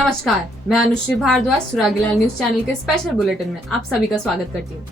नमस्कार, मैं Anushree Bhardwaj सुरागीलाल news channel के स्पेशल बुलेटिन में आप सभी का स्वागत करती हूँ।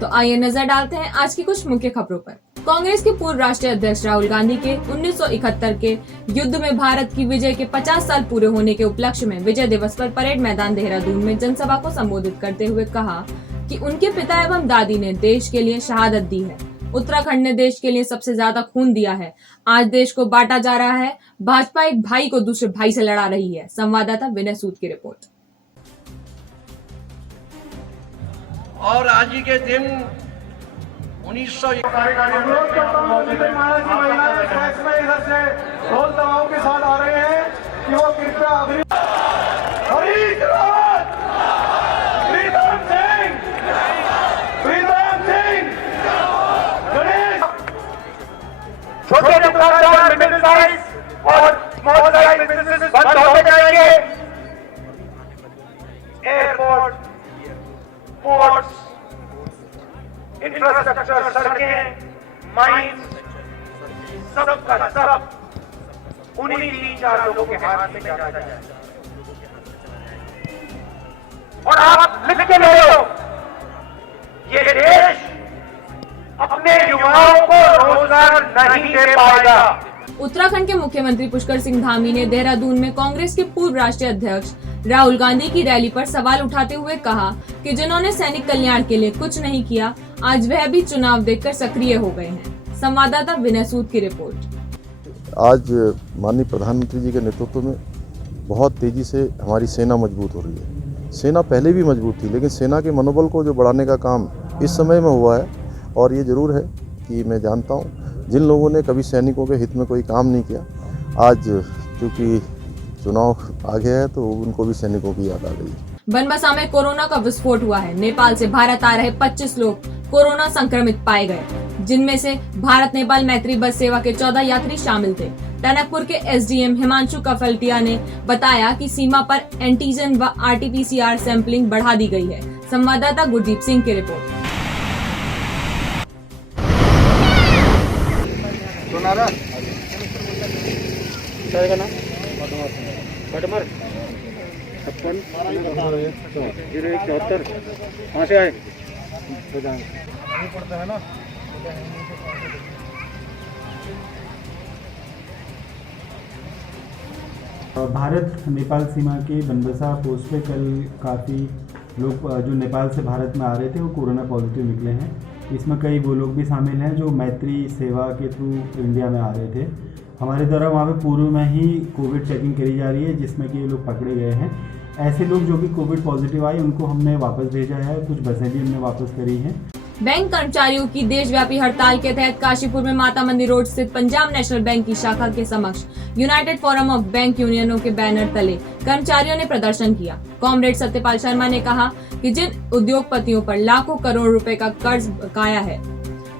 तो आइए नजर डालते हैं आज की कुछ मुख्य खबरों पर। कांग्रेस के पूर्व राष्ट्रीय अध्यक्ष राहुल गांधी के 1971 के युद्ध में भारत की विजय के 50 साल पूरे होने के उपलक्ष्य में विजय दिवस पर परेड मैदान देहरादून में जनसभा को संबोधित करते हुए कहा कि उनके पिता एवं दादी ने देश के लिए शहादत दी है। उत्तराखंड ने देश के लिए सबसे ज्यादा खून दिया है। आज देश को बांटा जा रहा है। भाजपा एक भाई को दूसरे भाई से लड़ा रही है। संवाददाता विनय सूद की रिपोर्ट। और आज ही के दिन 1900 के साथ आ रहे हैं कि वो कृपया छोटे दुकानदार, मिडिल साइज और स्मॉल साइज बिजनेसेस बंद होते जाएंगे। एयरपोर्ट, पोर्ट्स, इंफ्रास्ट्रक्चर, सड़कें, माइंस, सब का सब उन्हीं 3-4 लोगों के हाथ में चला जाए। और आप लिख के ले लो, ये देश अपने युवाओं को रोजगार नहीं दे पाएगा। उत्तराखंड के मुख्यमंत्री पुष्कर सिंह धामी ने देहरादून में कांग्रेस के पूर्व राष्ट्रीय अध्यक्ष राहुल गांधी की रैली पर सवाल उठाते हुए कहा कि जिन्होंने सैनिक कल्याण के लिए कुछ नहीं किया, आज वह भी चुनाव देखकर सक्रिय हो गए हैं। संवाददाता विनय सूद की रिपोर्ट। आज माननीय प्रधानमंत्री जी के नेतृत्व में बहुत तेजी से हमारी सेना मजबूत हो रही है। सेना पहले भी मजबूत थी, लेकिन सेना के मनोबल को जो बढ़ाने का काम इस समय में हुआ है। और ये ज़रूर है कि मैं जानता हूँ जिन लोगों ने कभी सैनिकों के हित में कोई काम नहीं किया, आज क्योंकि चुनाव आ गया है तो उनको भी सैनिकों की याद आ गई। बनबसा में कोरोना का विस्फोट हुआ है। नेपाल से भारत आ रहे 25 लोग कोरोना संक्रमित पाए गए, जिनमें से भारत नेपाल मैत्री बस सेवा के 14 यात्री शामिल थे। टनकपुर के एसडीएम हिमांशु कफलटिया ने बताया कि सीमा पर एंटीजन व आरटीपीसीआर सैंपलिंग बढ़ा दी गई है। संवाददाता गुरदीप सिंह की रिपोर्ट। कहाँ से आए? भारत नेपाल सीमा के बनबसा पोस्ट पे कल काफ़ी लोग जो नेपाल से भारत में आ रहे थे वो कोरोना पॉजिटिव निकले हैं। इसमें कई वो लोग भी शामिल हैं जो मैत्री सेवा के थ्रू इंडिया में आ रहे थे। हमारे द्वारा वहाँ पे पूर्व में ही कोविड चेकिंग करी जा रही है, जिसमें कि ये लोग पकड़े गए हैं। ऐसे लोग जो भी कोविड पॉजिटिव आए उनको हमने वापस भेजा है, कुछ बसें भी हमने वापस करी हैं। बैंक कर्मचारियों की देशव्यापी हड़ताल के तहत काशीपुर में माता मंदिर रोड स्थित पंजाब नेशनल बैंक की शाखा के समक्ष यूनाइटेड फोरम ऑफ बैंक यूनियनों के बैनर तले कर्मचारियों ने प्रदर्शन किया। कॉमरेड सत्यपाल शर्मा ने कहा कि जिन उद्योगपतियों पर लाखों करोड़ रुपए का कर्ज बकाया है,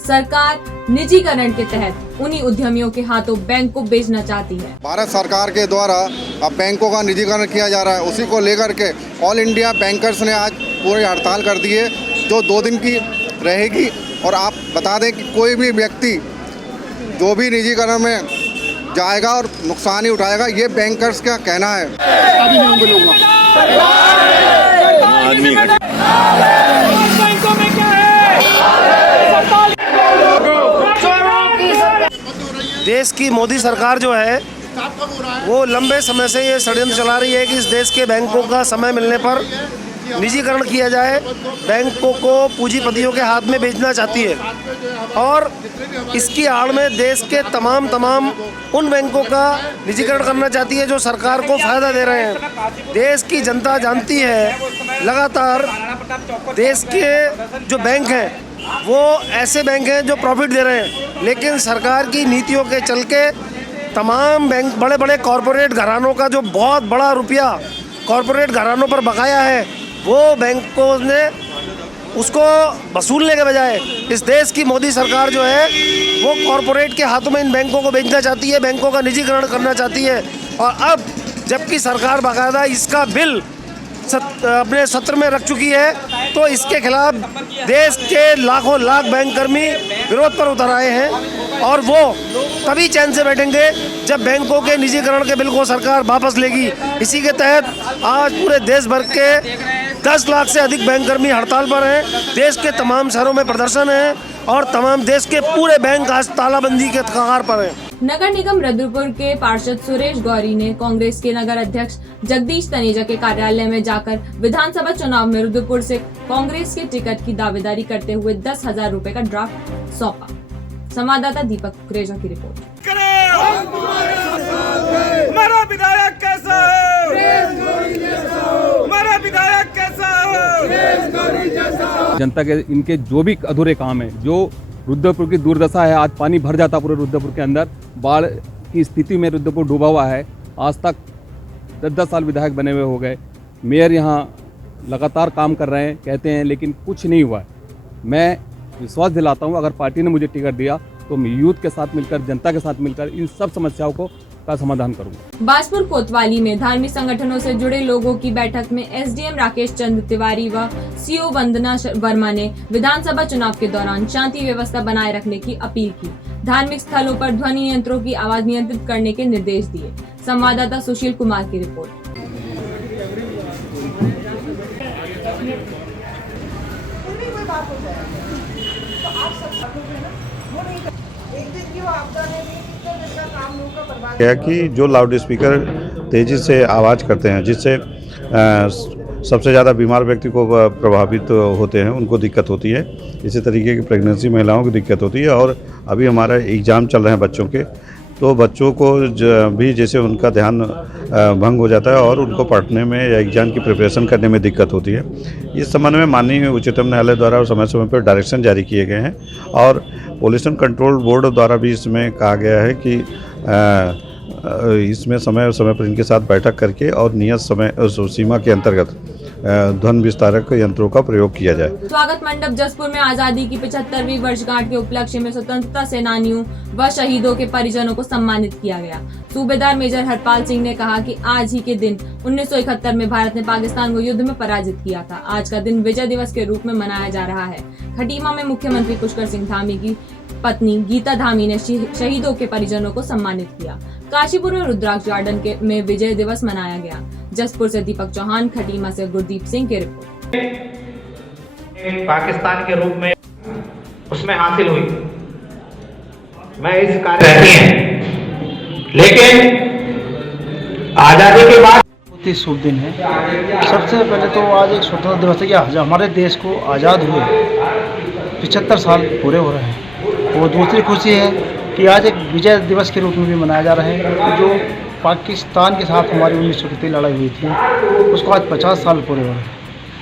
सरकार निजीकरण के तहत उन्हीं उद्यमियों के हाथों बैंक को बेचना चाहती है। भारत सरकार के द्वारा अब बैंकों का निजीकरण किया जा रहा है। उसी को लेकर के ऑल इंडिया बैंकर्स ने आज पूरी हड़ताल कर दी है, जो 2 दिन की रहेगी। और आप बता दें कि कोई भी व्यक्ति जो भी निजीकरण में जाएगा और नुकसान ही उठाएगा, ये बैंकर्स का कहना है। देश की मोदी सरकार जो है वो लंबे समय से ये षड्यंत्र चला रही है कि इस देश के बैंकों का समय मिलने पर निजीकरण किया जाए, बैंकों को पूंजीपतियों के हाथ में बेचना चाहती है। और इसकी आड़ में देश के तमाम उन बैंकों का निजीकरण करना चाहती है जो सरकार को फ़ायदा दे रहे हैं। देश की जनता जानती है, लगातार देश के जो बैंक हैं वो ऐसे बैंक हैं जो प्रॉफिट दे रहे हैं, लेकिन सरकार की नीतियों के चल के तमाम बैंक, बड़े बड़े कॉरपोरेट घरानों का जो बहुत बड़ा रुपया कॉरपोरेट घरानों पर बकाया है, वो बैंकों ने उसको वसूलने के बजाय इस देश की मोदी सरकार जो है वो कॉरपोरेट के हाथों में इन बैंकों को बेचना चाहती है, बैंकों का निजीकरण करना चाहती है। और अब जबकि सरकार बाकायदा इसका बिल अपने सत्र में रख चुकी है, तो इसके खिलाफ देश के लाखों लाख बैंककर्मी विरोध पर उतर आए हैं और वो तभी चैन से बैठेंगे जब बैंकों के निजीकरण के बिल को सरकार वापस लेगी। इसी के तहत आज पूरे देश भर के 10 लाख से अधिक बैंककर्मी हड़ताल पर हैं। देश के तमाम शहरों में प्रदर्शन है और तमाम देश के पूरे बैंक आज तालाबंदी के कगार पर हैं। नगर निगम रुद्रपुर के पार्षद सुरेश गौरी ने कांग्रेस के नगर अध्यक्ष जगदीश तनेजा के कार्यालय में जाकर विधानसभा चुनाव में रुद्रपुर से कांग्रेस के टिकट की दावेदारी करते हुए 10,000 रुपए का ड्राफ्ट सौंपा। संवाददाता दीपक कुकरेजा की रिपोर्ट। हमारा विधायक कैसा है? हमारा विधायक कैसा है? जनता के इनके जो भी अधूरे काम है, जो रुद्रपुर की दुर्दशा है, आज पानी भर जाता पूरे रुद्रपुर के अंदर, बाढ़ की स्थिति में रुद्रपुर डूबा हुआ है। आज तक 10-10 साल विधायक बने हुए हो गए, मेयर यहाँ लगातार काम कर रहे हैं कहते हैं, लेकिन कुछ नहीं हुआ है। मैं विश्वास दिलाता हूँ, अगर पार्टी ने मुझे टिकट दिया तो मैं यूथ के साथ मिलकर, जनता के साथ मिलकर इन सब समस्याओं का समाधान करूंगा। बाजपुर कोतवाली में धार्मिक संगठनों से जुड़े लोगों की बैठक में एसडीएम राकेश चंद्र तिवारी व सीओ वंदना वर्मा ने विधानसभा चुनाव के दौरान शांति व्यवस्था बनाए रखने की अपील की। धार्मिक स्थलों पर ध्वनि यंत्रों की आवाज नियंत्रित करने के निर्देश दिए। संवाददाता सुशील कुमार की रिपोर्ट। क्या कि जो लाउड स्पीकर तेज़ी से आवाज़ करते हैं, जिससे सबसे ज़्यादा बीमार व्यक्ति को प्रभावित होते हैं, उनको दिक्कत होती है। इसी तरीके की प्रेगनेंसी महिलाओं की दिक्कत होती है। और अभी हमारा एग्ज़ाम चल रहे हैं बच्चों के, तो बच्चों को भी जैसे उनका ध्यान भंग हो जाता है और उनको पढ़ने में या एग्ज़ाम की प्रिपरेशन करने में दिक्कत होती है। इस संबंध में माननीय उच्चतम न्यायालय द्वारा समय समय पर डायरेक्शन जारी किए गए हैं और पोल्यूशन कंट्रोल बोर्ड द्वारा भी इसमें कहा गया है कि इसमें समय समय पर इनके साथ बैठक करके और नियत समय सीमा के अंतर्गत ध्वनि विस्तारक यंत्रों का प्रयोग किया जाए। स्वागत मंडप जसपुर में आजादी की 75वीं वर्षगांठ के उपलक्ष्य में स्वतंत्रता सेनानियों व शहीदों के परिजनों को सम्मानित किया गया। सूबेदार मेजर हरपाल सिंह ने कहा कि आज ही के दिन 1971 में भारत ने पाकिस्तान को युद्ध में पराजित किया था। आज का दिन विजय दिवस के रूप में मनाया जा रहा है। खटीमा में मुख्यमंत्री पुष्कर सिंह धामी की पत्नी गीता धामी ने शहीदों के परिजनों को सम्मानित किया। काशीपुर में रुद्राक्ष गार्डन में विजय दिवस मनाया गया। जसपुर से दीपक चौहान, खटीमा से गुरदीप सिंह की रिपोर्ट। पाकिस्तान के रूप में उसमें हासिल हुई, मैं इस कार्य रहती है, लेकिन आजादी के बाद बहुत ही शुभ दिन है। सबसे पहले तो आज एक स्वतंत्रता दिवस है कि हमारे देश को आज़ाद हुए 75 साल पूरे हो रहे हैं। और दूसरी खुशी है कि आज एक विजय दिवस के रूप में भी मनाया जा रहा है। जो पाकिस्तान के साथ हमारी 1971 लड़ाई हुई थी, उसको आज 50 साल पूरे हो रहे हैं।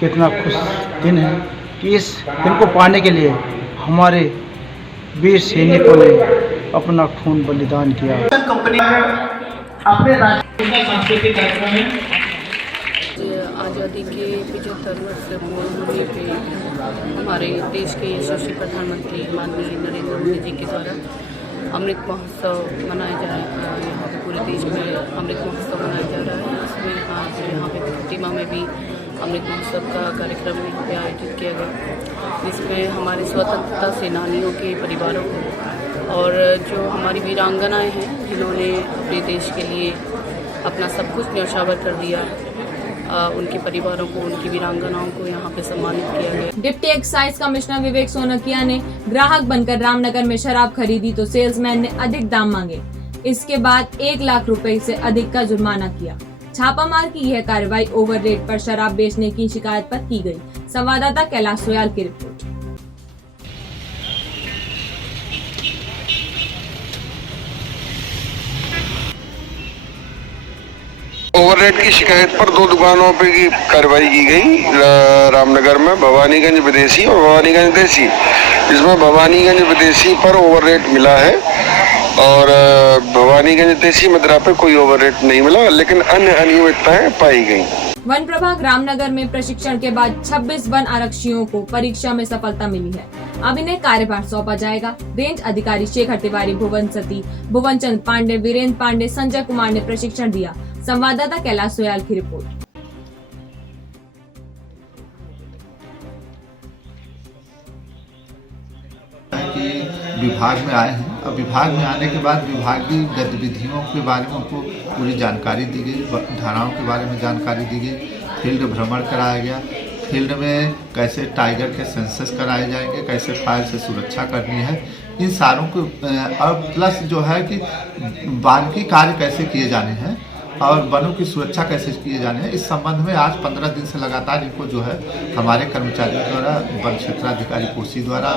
कितना खुश दिन है कि इस दिन को पाने के लिए हमारे वीर सैनिकों ने अपना खून बलिदान किया। कंपनी अपने राष्ट्रीय सांस्कृतिक कार्यक्रम में आज़ादी के 75 वर्ष पूर्ण होने पे हमारे देश के यशस्वी प्रधानमंत्री माननीय नरेंद्र मोदी जी के द्वारा अमृत महोत्सव मनाया जा रहा है। यहाँ पे पूरे देश में अमृत महोत्सव मनाया जा रहा है। इसमें आज यहाँ पे खटीमा में भी अमृत महोत्सव का कार्यक्रम यहाँ पे आयोजित किया गया, जिसमें हमारे स्वतंत्रता सेनानियों के परिवारों को और जो हमारी वीरांगनाएँ हैं जिन्होंने अपने देश के लिए अपना सब कुछ न्यौछावर कर दिया, उनके परिवारों को, उनकी वीरांगनाओं को यहाँ पे सम्मानित किया गया। डिप्टी एक्साइज कमिश्नर विवेक सोनकिया ने ग्राहक बनकर रामनगर में शराब खरीदी तो सेल्समैन ने अधिक दाम मांगे। इसके बाद 1 लाख रुपए से अधिक का जुर्माना किया। छापामार की यह कार्रवाई ओवर रेट पर शराब बेचने की शिकायत पर की गई। संवाददाता कैलाश सोयाल की रिपोर्ट। ओवररेट की शिकायत पर 2 दुकानों पे की कार्रवाई की गई रामनगर में, भवानीगंज विदेशी और भवानीगंज देसी। इसमें भवानीगंज विदेशी पर ओवररेट मिला है और भवानीगंज देसी मदिरा पे कोई ओवररेट नहीं मिला, लेकिन अन्य अनियमितताएं पाई गई। वन प्रभाग रामनगर में प्रशिक्षण के बाद 26 वन आरक्षियों को परीक्षा में सफलता मिली है। अब इन्हें कार्यभार सौंपा जाएगा। रेंज अधिकारी शेखर तिवारी, भुवन सती, भुवन चंद पांडे, वीरेंद्र पांडे, संजय कुमार ने प्रशिक्षण दिया। संवाददाता कैलाश सोयाल की रिपोर्ट। विभाग में आए हैं। अब विभाग में आने के बाद विभागीय गतिविधियों के बारे में उनको पूरी जानकारी दी गई, धाराओं के बारे में जानकारी दी गई, फील्ड भ्रमण कराया गया, फील्ड में कैसे टाइगर के सेंसस कराए जाएंगे, कैसे फायर से सुरक्षा करनी है, इन सारों को और प्लस जो है कि बाकी कार्य कैसे किए जाने हैं और वनों की सुरक्षा कैसे किए जाने हैं, इस संबंध में आज 15 दिन से लगातार इनको जो है हमारे कर्मचारियों द्वारा, वन क्षेत्राधिकारी कोसी द्वारा,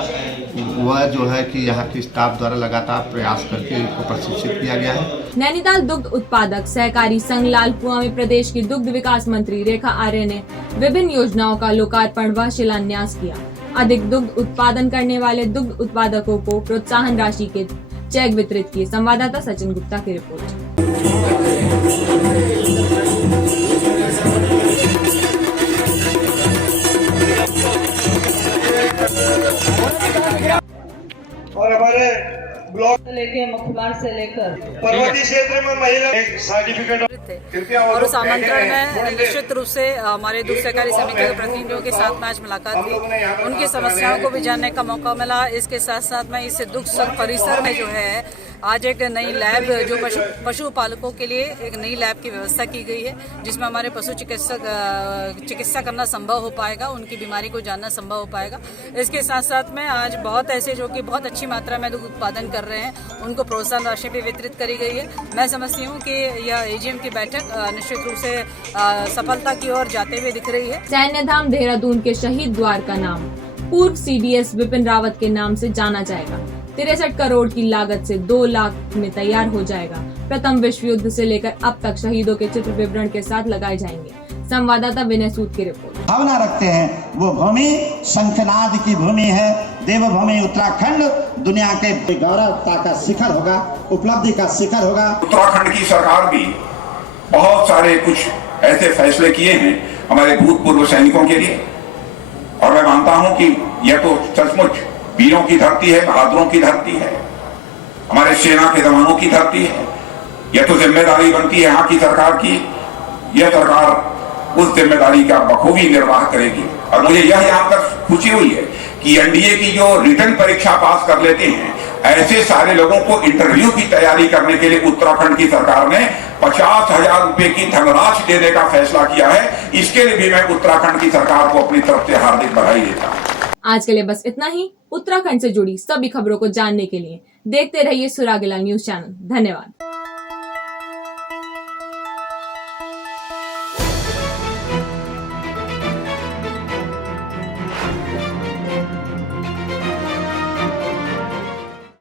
वह जो है कि यहाँ के स्टाफ द्वारा लगातार प्रयास करके इनको प्रशिक्षित किया गया है। नैनीताल दुग्ध उत्पादक सहकारी संघ लालपुआ में प्रदेश की दुग्ध विकास मंत्री रेखा आर्य ने विभिन्न योजनाओं का लोकार्पण व शिलान्यास किया। अधिक दुग्ध उत्पादन करने वाले दुग्ध उत्पादकों को प्रोत्साहन राशि के चेक वितरित किए। संवाददाता सचिन गुप्ता की रिपोर्ट। और हमारे ब्लॉक से लेके मुख्यमार से लेकर पर्वतीय क्षेत्र में महिला सर्टिफिकेट और उस आमंत्रण में निश्चित रूप से हमारे दूध सहकारी समिति के प्रतिनिधियों के साथ में आज मुलाकात हुई, उनकी समस्याओं को भी जानने का मौका मिला। इसके साथ साथ में इस दुग्ध संघ परिसर में जो है आज एक नई लैब जो पशुपालकों के लिए एक नई लैब की व्यवस्था की गई है, जिसमें हमारे पशु चिकित्सा करना संभव हो पाएगा, उनकी बीमारी को जानना संभव हो पाएगा। इसके साथ साथ में आज बहुत ऐसे जो कि बहुत अच्छी मात्रा में दुग्ध उत्पादन कर रहे हैं, उनको प्रोत्साहन राशि भी वितरित करी गई है। मैं समझती हूँ कि यह एजीएम की बैठक निश्चित रूप से सफलता की ओर जाते हुए दिख रही है। सैन्य धाम देहरादून के शहीद द्वार का नाम पूर्व CDS विपिन रावत के नाम से जाना जाएगा। 63 करोड़ की लागत से 2 लाख में तैयार हो जाएगा। प्रथम विश्व युद्ध से लेकर अब तक शहीदों के चित्र विवरण के साथ लगाए जाएंगे। संवाददाता विनय सूद की रिपोर्ट। भावना रखते हैं वो भूमि शंखनाद की भूमि है, देवभूमि उत्तराखंड दुनिया के गौरवता का शिखर होगा, उपलब्धि का शिखर होगा। उत्तराखंड की सरकार भी बहुत सारे कुछ ऐसे फैसले किए हैं हमारे भूतपूर्व सैनिकों के लिए, और मैं मानता हूं कि यह तो सचमुच वीरों की धरती है, बहादुरों की धरती है, हमारे सेना के जवानों की धरती है। यह तो जिम्मेदारी बनती है यहाँ की सरकार की, यह सरकार उस जिम्मेदारी का बखूबी निर्वाह करेगी। और मुझे यह जानकर खुशी हुई है कि एनडीए की जो रिटर्न परीक्षा पास कर लेते हैं, ऐसे सारे लोगों को इंटरव्यू की तैयारी करने के लिए उत्तराखंड की सरकार ने 50,000 रुपए की धनराशि देने का फैसला किया है। इसके लिए भी मैं उत्तराखंड की सरकार को अपनी तरफ से हार्दिक बधाई देता हूँ। आज के लिए बस इतना ही। उत्तराखंड से जुड़ी सभी खबरों को जानने के लिए देखते रहिए सुरागीलाल न्यूज चैनल। धन्यवाद।